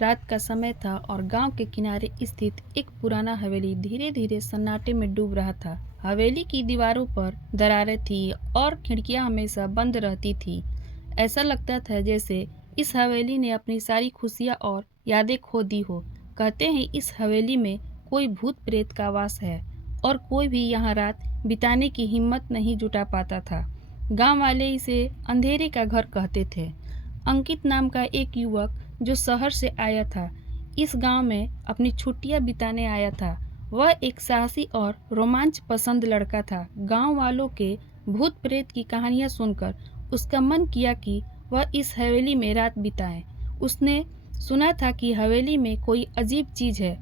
रात का समय था और गांव के किनारे स्थित एक पुराना हवेली धीरे धीरे सन्नाटे में डूब रहा था। हवेली की दीवारों पर दरारें थी और खिड़कियां हमेशा बंद रहती थी। ऐसा लगता था जैसे इस हवेली ने अपनी सारी खुशियां और यादें खो दी हो। कहते हैं इस हवेली में कोई भूत प्रेत का वास है और कोई भी यहाँ रात बिताने की हिम्मत नहीं जुटा पाता था। गांव वाले इसे अंधेरे का घर कहते थे। अंकित नाम का एक युवक जो शहर से आया था, इस गांव में अपनी छुट्टियां बिताने आया था। वह एक साहसी और रोमांच पसंद लड़का था। गांव वालों के भूत प्रेत की कहानियां सुनकर उसका मन किया कि वह इस हवेली में रात बिताए। उसने सुना था कि हवेली में कोई अजीब चीज है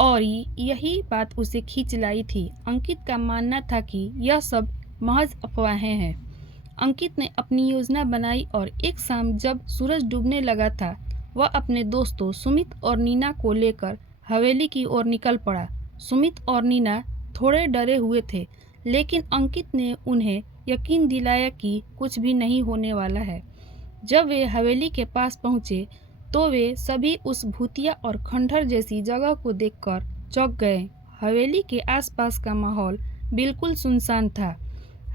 और यही बात उसे खींच लाई थी। अंकित का मानना था कि यह सब महज अफवाहें हैं। अंकित ने अपनी योजना बनाई और एक शाम जब सूरज डूबने लगा था, वह अपने दोस्तों सुमित और नीना को लेकर हवेली की ओर निकल पड़ा। सुमित और नीना थोड़े डरे हुए थे, लेकिन अंकित ने उन्हें यकीन दिलाया कि कुछ भी नहीं होने वाला है। जब वे हवेली के पास पहुंचे तो वे सभी उस भूतिया और खंडहर जैसी जगह को देखकर चौंक गए। हवेली के आसपास का माहौल बिल्कुल सुनसान था।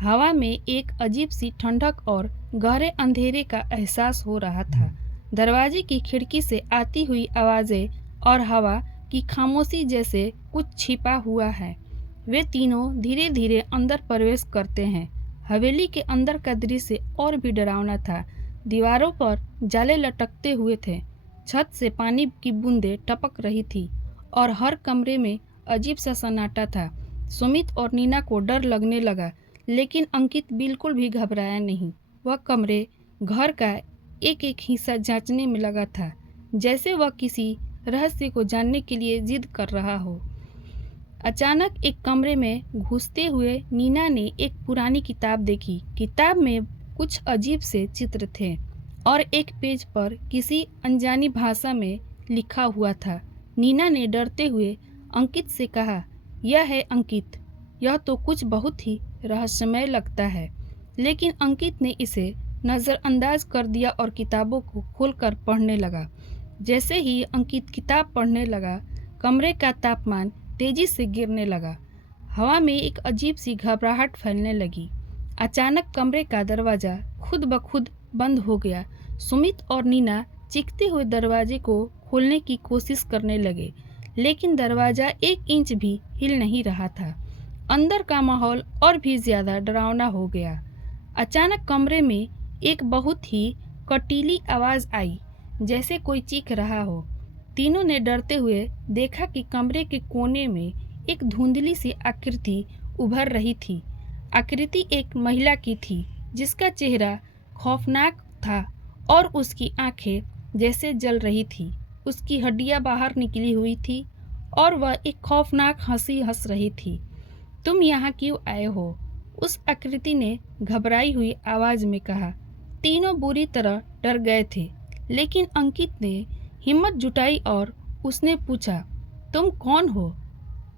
हवा में एक अजीब सी ठंडक और गहरे अंधेरे का एहसास हो रहा था। दरवाजे की खिड़की से आती हुई आवाजें और हवा की खामोशी जैसे कुछ छिपा हुआ है। वे तीनों धीरे धीरे अंदर प्रवेश करते हैं। हवेली के अंदर का दृश्य और भी डरावना था। दीवारों पर जाले लटकते हुए थे, छत से पानी की बूंदें टपक रही थी और हर कमरे में अजीब सा सन्नाटा था। सुमित और नीना को डर लगने लगा, लेकिन अंकित बिल्कुल भी घबराया नहीं। वह कमरे घर का एक एक हिस्सा जांचने में लगा था, जैसे वह किसी रहस्य को जानने के लिए जिद कर रहा हो। अचानक एक कमरे में घुसते हुए नीना ने एक पुरानी किताब देखी। किताब में कुछ अजीब से चित्र थे और एक पेज पर किसी अनजानी भाषा में लिखा हुआ था। नीना ने डरते हुए अंकित से कहा, यह है अंकित, यह तो कुछ बहुत ही रहस्यमय लगता है। लेकिन अंकित ने इसे नज़रअंदाज कर दिया और किताबों को खोलकर पढ़ने लगा। जैसे ही अंकित किताब पढ़ने लगा, कमरे का तापमान तेजी से गिरने लगा। हवा में एक अजीब सी घबराहट फैलने लगी। अचानक कमरे का दरवाज़ा खुद ब खुद बंद हो गया। सुमित और नीना चीखते हुए दरवाजे को खोलने की कोशिश करने लगे, लेकिन दरवाज़ा 1 इंच भी हिल नहीं रहा था। अंदर का माहौल और भी ज़्यादा डरावना हो गया। अचानक कमरे में एक बहुत ही कटीली आवाज़ आई, जैसे कोई चीख रहा हो। तीनों ने डरते हुए देखा कि कमरे के कोने में एक धुंधली सी आकृति उभर रही थी। आकृति एक महिला की थी, जिसका चेहरा खौफनाक था और उसकी आंखें जैसे जल रही थी। उसकी हड्डियां बाहर निकली हुई थी और वह एक खौफनाक हंसी हंस रही थी। तुम यहाँ क्यों आए हो? उस आकृति ने घबराई हुई आवाज में कहा। तीनों बुरी तरह डर गए थे, लेकिन अंकित ने हिम्मत जुटाई और उसने पूछा, तुम कौन हो?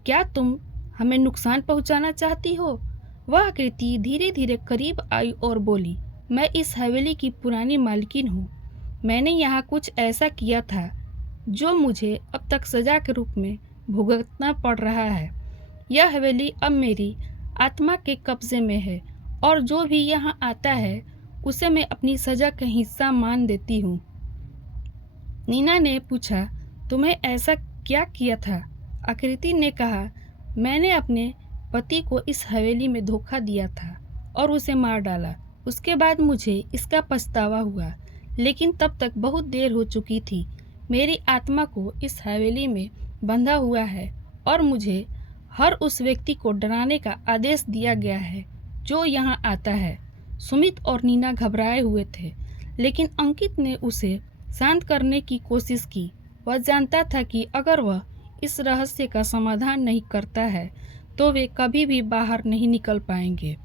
क्या तुम हमें नुकसान पहुंचाना चाहती हो? वह आकृति धीरे धीरे करीब आई और बोली, मैं इस हवेली की पुरानी मालकिन हूँ। मैंने यहाँ कुछ ऐसा किया था जो मुझे अब तक सजा के रूप में भुगतना पड़ रहा है। यह हवेली अब मेरी आत्मा के कब्जे में है और जो भी यहाँ आता है उसे मैं अपनी सजा का हिस्सा मान देती हूँ। नीना ने पूछा, तुम्हें ऐसा क्या किया था? आकृति ने कहा, मैंने अपने पति को इस हवेली में धोखा दिया था और उसे मार डाला। उसके बाद मुझे इसका पछतावा हुआ, लेकिन तब तक बहुत देर हो चुकी थी। मेरी आत्मा को इस हवेली में बंधा हुआ है और मुझे हर उस व्यक्ति को डराने का आदेश दिया गया है जो यहाँ आता है। सुमित और नीना घबराए हुए थे, लेकिन अंकित ने उसे शांत करने की कोशिश की। वह जानता था कि अगर वह इस रहस्य का समाधान नहीं करता है तो वे कभी भी बाहर नहीं निकल पाएंगे।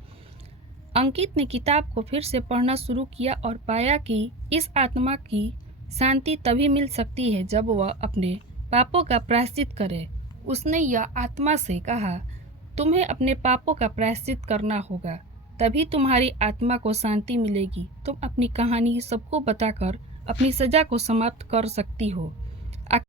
अंकित ने किताब को फिर से पढ़ना शुरू किया और पाया कि इस आत्मा की शांति तभी मिल सकती है जब वह अपने पापों का प्रायश्चित करे। उसने यह आत्मा से कहा, तुम्हें अपने पापों का प्रायश्चित करना होगा, तभी तुम्हारी आत्मा को शांति मिलेगी। तुम अपनी कहानी सबको बताकर अपनी सजा को समाप्त कर सकती हो।